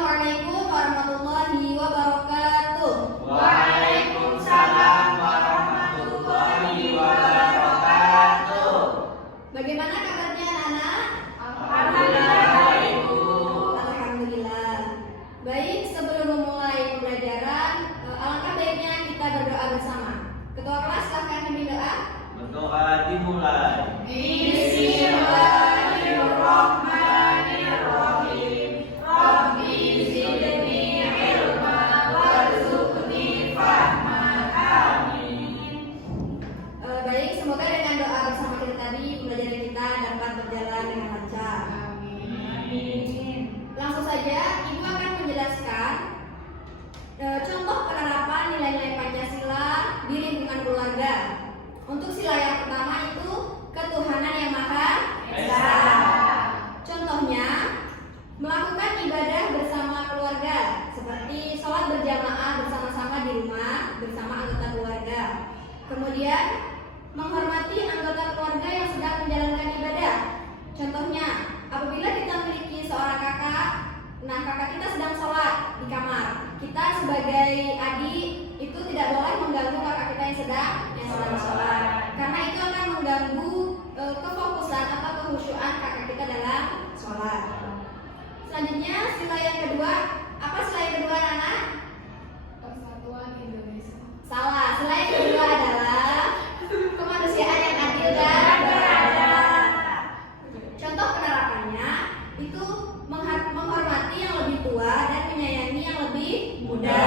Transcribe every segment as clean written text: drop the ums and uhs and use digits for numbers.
Assalamualaikum warahmatullahi wabarakatuh. Waalaikumsalam warahmatullahi wabarakatuh. Bagaimana kabarnya anak-anak? Alhamdulillah baik, Bu. Alhamdulillah. Baik, sebelum memulai pembelajaran, alangkah baiknya kita berdoa bersama. Ketua kelas silakan pimpin doa. Berdoa dimulai. Bismillahirrahmanirrahim. Rabbi zidni ilma warzuqni fahma. Amin. Baik, semoga dengan doa bersama kita tadi pembelajaran kita dapat berjalan dengan lancar. Amin. Langsung saja, Ibu akan menjelaskan contoh penerapan nilai-nilai Pancasila di lingkungan keluarga. Untuk sila yang pertama itu ketuhanan yang maha esa. Contohnya, melakukan ibadah bersama keluarga seperti sholat berjamaah bersama-sama di rumah bersama anggota keluarga. Kemudian, menghormati anggota keluarga yang sedang menjalankan ibadah. Contohnya, apabila kita memiliki seorang kakak, nah kakak kita sedang sholat di kamar, kita sebagai adik itu tidak boleh mengganggu kakak kita yang sedang sholat, karena itu akan mengganggu kefokusan atau kehusyuan kakak kita dalam sholat. Selanjutnya, sila yang kedua, apa sila yang kedua anak? Persatuan Indonesia. Salah, sila yang kedua adalah kemanusiaan yang adil dan beradab. Contoh penerapannya itu menghormati yang lebih tua dan menyayangi yang lebih muda.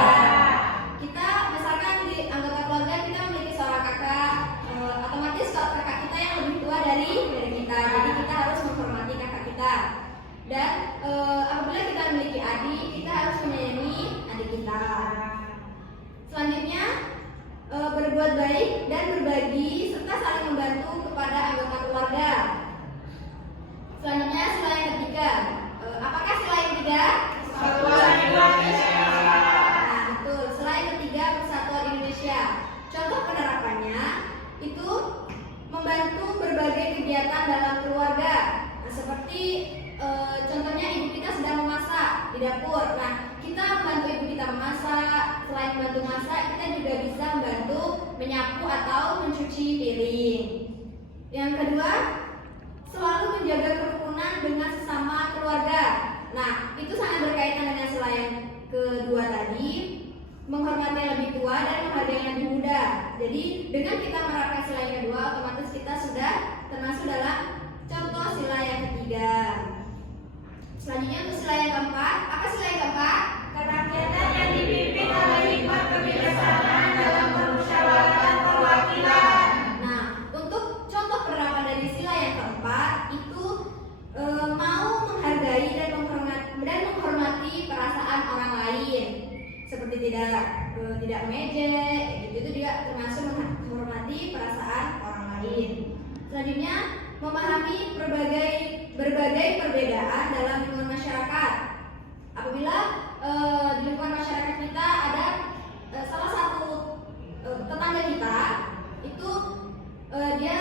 Kita misalkan di anggota keluarga kita memiliki seorang kakak, otomatis kalau kakak kita yang lebih tua dari kita, jadi kita harus menghormati kakak kita. Dan apabila kita memiliki adik, kita harus menyayangi adik kita. Selanjutnya, berbuat baik dan berbagi serta saling membantu kepada anggota keluarga. Selanjutnya, sila yang ketiga. Apakah sila yang ketiga? Persatuan Indonesia. Nah, betul. Sila yang ketiga, Persatuan Indonesia. Contoh penerapannya itu membantu berbagai kegiatan dalam keluarga. Nah, seperti contohnya ibu kita sedang memasak di dapur. Nah, kita membantu ibu kita memasak. Selain membantu masak, kita juga bisa membantu menyapu atau mencuci piring. Yang kedua, selalu menjaga kerukunan dengan sesama keluarga. Nah, itu sangat berkaitan dengan sila yang kedua tadi, menghormati yang lebih tua dan menghargai yang lebih muda. Jadi, dengan kita menerapkan sila yang kedua, otomatis kita sudah termasuk dalam contoh sila yang ketiga. Selanjutnya untuk sila yang keempat, apa sila yang keempat? Kerakyatan yang dipimpin oleh hikmat kebijaksanaan dalam permusyawaratan perwakilan. Nah, untuk contoh penerapan dari sila yang keempat itu mau menghargai dan menghormati perasaan orang lain, seperti tidak mengejek, itu juga termasuk menghormati perasaan orang lain. Selanjutnya, memahami berbagai perbedaan dalam lingkungan masyarakat. Apabila di lingkungan masyarakat kita ada salah satu tetangga kita itu dia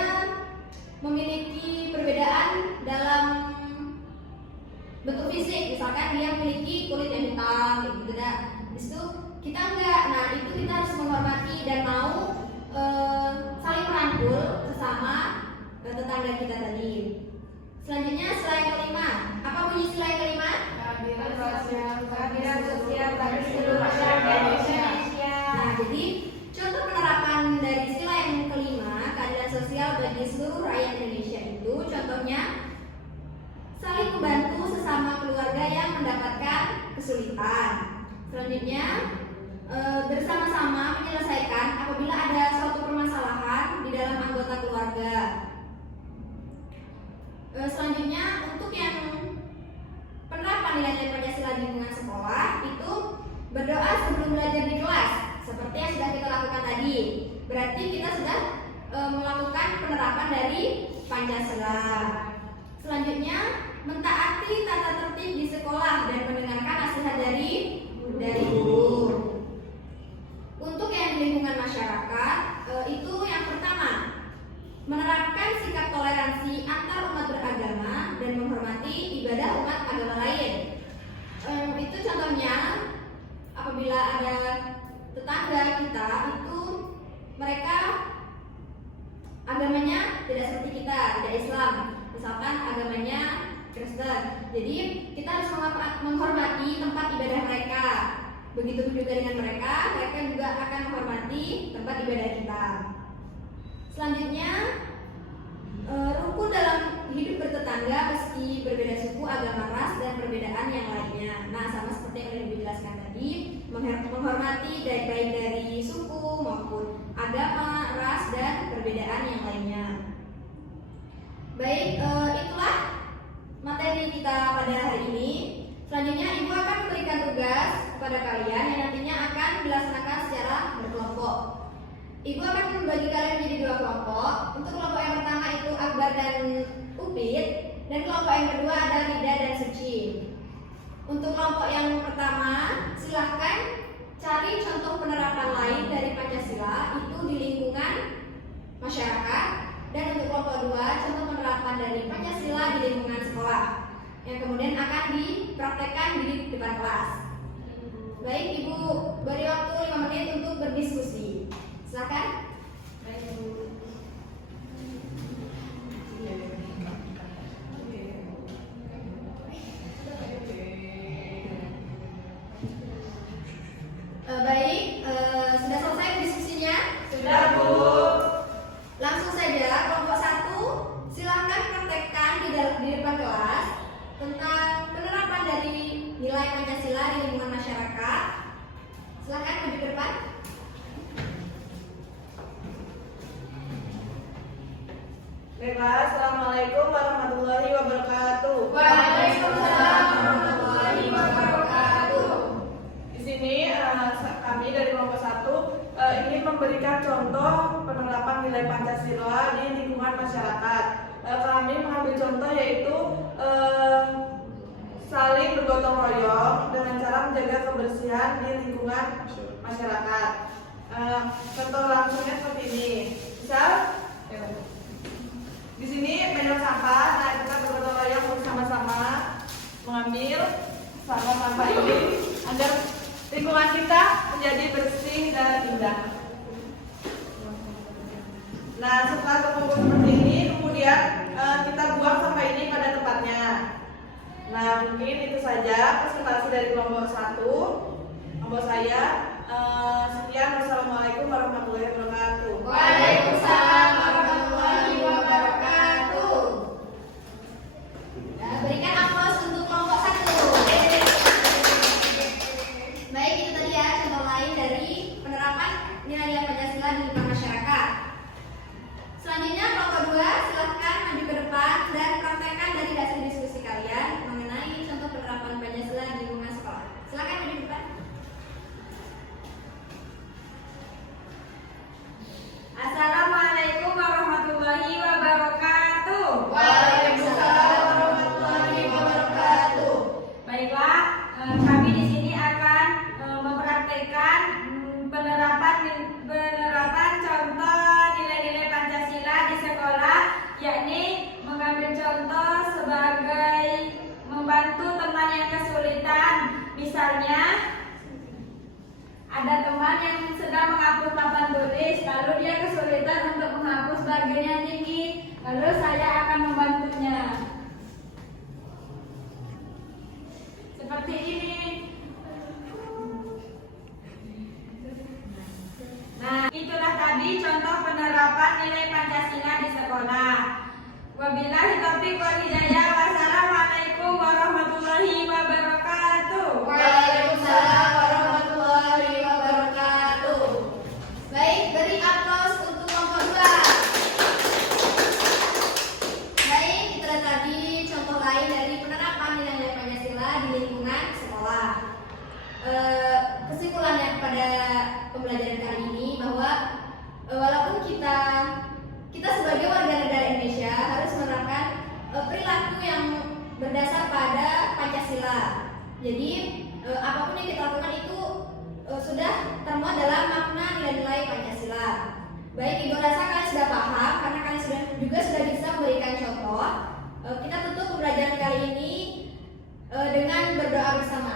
memiliki perbedaan dalam bentuk fisik, misalkan dia memiliki kulit yang hitam, kayak gitu dah. Disitu kita enggak, nah itu kita harus menghormati dan mau saling merangkul sesama tetangga kita tadi. Selanjutnya sila yang kelima, apa bunyi sila yang kelima? Keadilan sosial bagi seluruh masyarakat Indonesia. Nah, jadi contoh penerapan dari sila yang kelima, keadilan sosial bagi seluruh rakyat Indonesia itu contohnya saling membantu sesama keluarga yang mendapatkan kesulitan. Selanjutnya, bersama-sama menyelesaikan apabila ada suatu permasalahan di dalam anggota keluarga. Selanjutnya, untuk yang penerapan nilai-nilai Pancasila di lingkungan sekolah itu berdoa sebelum belajar di kelas, seperti yang sudah kita lakukan tadi. Berarti kita sudah melakukan penerapan dari Pancasila. Selanjutnya, mentaati tata tertib di sekolah dan mendengarkan nasihat dari guru. Untuk yang di lingkungan masyarakat, itu yang pertama, menerapkan sikap toleransi antar umat beragama dan menghormati ibadah umat agama lain. Itu contohnya tetangga kita itu mereka agamanya tidak seperti kita, tidak Islam. Misalkan agamanya Kristen. Jadi kita harus menghormati tempat ibadah mereka. Begitu juga dengan mereka juga akan menghormati tempat ibadah kita. Selanjutnya, rukun dalam hidup bertetangga meski berbeda suku, agama, ras, dan perbedaan yang lainnya. Nah, sama seperti yang sudah dijelaskan tadi, menghormati baik dari suku maupun agama, ras, dan perbedaan yang lainnya. Baik, itulah materi kita pada hari ini. Selanjutnya, Ibu akan memberikan tugas kepada kalian yang nantinya akan dilaksanakan secara berkelompok. Ibu akan membagi kalian menjadi 2 kelompok. Untuk kelompok yang pertama itu Akbar dan Upit, dan kelompok yang kedua adalah Rida dan Suci. Untuk kelompok yang pertama, silahkan cari contoh penerapan lain dari Pancasila itu di lingkungan masyarakat, dan untuk kelompok 2, contoh penerapan dari Pancasila di lingkungan sekolah yang kemudian akan dipraktekkan di depan kelas. Baik, Ibu beri waktu 5 menit untuk berdiskusi. Silakan. Baik, sudah selesai diskusinya? Sudah, Bu. Langsung saja, kelompok 1 silahkan praktekkan di depan kelas tentang penerapan dari nilai Pancasila di lingkungan masyarakat. Silahkan maju ke depan. Baiklah, Assalamualaikum warahmatullahi wabarakatuh. Waalaikumsalam warahmatullahi wabarakatuh. Di sini kami dari kelompok 1 ingin memberikan contoh penerapan nilai Pancasila di lingkungan masyarakat. Kami mengambil contoh yaitu saling bergotong royong dengan cara menjaga kebersihan di lingkungan masyarakat. Contoh langsungnya seperti ini. Misal di sini banyak sampah, nah kita bergotong royong bersama-sama mengambil sampah-sampah ini agar lingkungan kita menjadi bersih dan indah. Nah, setelah terkumpul seperti ini, kemudian kita buang sampah ini pada tempatnya. Nah, mungkin itu saja presentasi dari kelompok 1. Kelompok saya. Sekian, wassalamualaikum warahmatullahi wabarakatuh. Waalaikumsalam warahmatullahi wabarakatuh. Nah, berikan aplaus untuk kelompok 1. Baik, itu tadi ya contoh lain dari penerapan nilai-nilai Pancasila di lingkungan masyarakat. Selanjutnya kelompok 2 silahkan maju ke depan dan praktekkan dari hasil diskusi kalian mengenai contoh penerapan Pancasila di lingkungan sekolah. Silahkan maju ke depan. Assalamualaikum warahmatullahi wabarakatuh. Waalaikumsalam warahmatullahi wabarakatuh. Baiklah, kami di sini akan mempraktekkan penerapan contoh nilai-nilai Pancasila di sekolah, yakni mengambil contoh sebagai membantu teman yang kesulitan. Misalnya, ada teman yang sedang menghapus papan tulis, lalu dia kesulitan untuk menghapus bagian yang tinggi, lalu saya akan membantunya. Seperti ini. Nah, itulah tadi contoh penerapan nilai Pancasila di sekolah. Wabillahi taufiq wal hidayah. Wassalamualaikum warahmatullahi wabarakatuh. Waalaikumsalam warahmatullahi wabarakatuh. Baik, beri aplaus untuk kelompok 2. Baik, itulah tadi contoh lain dari penerapan nilai-nilai Pancasila di lingkungan sekolah. Kesimpulannya pada pembelajaran kali ini bahwa walaupun kita sebagai warga negara Indonesia harus menerapkan perilaku yang berdasar pada Pancasila. Jadi apapun yang kita lakukan itu sudah termuat dalam makna nilai-nilai Pancasila. Baik, Ibu rasa kalian sudah paham karena kalian sudah bisa memberikan contoh. Kita tutup pembelajaran kali ini dengan berdoa bersama.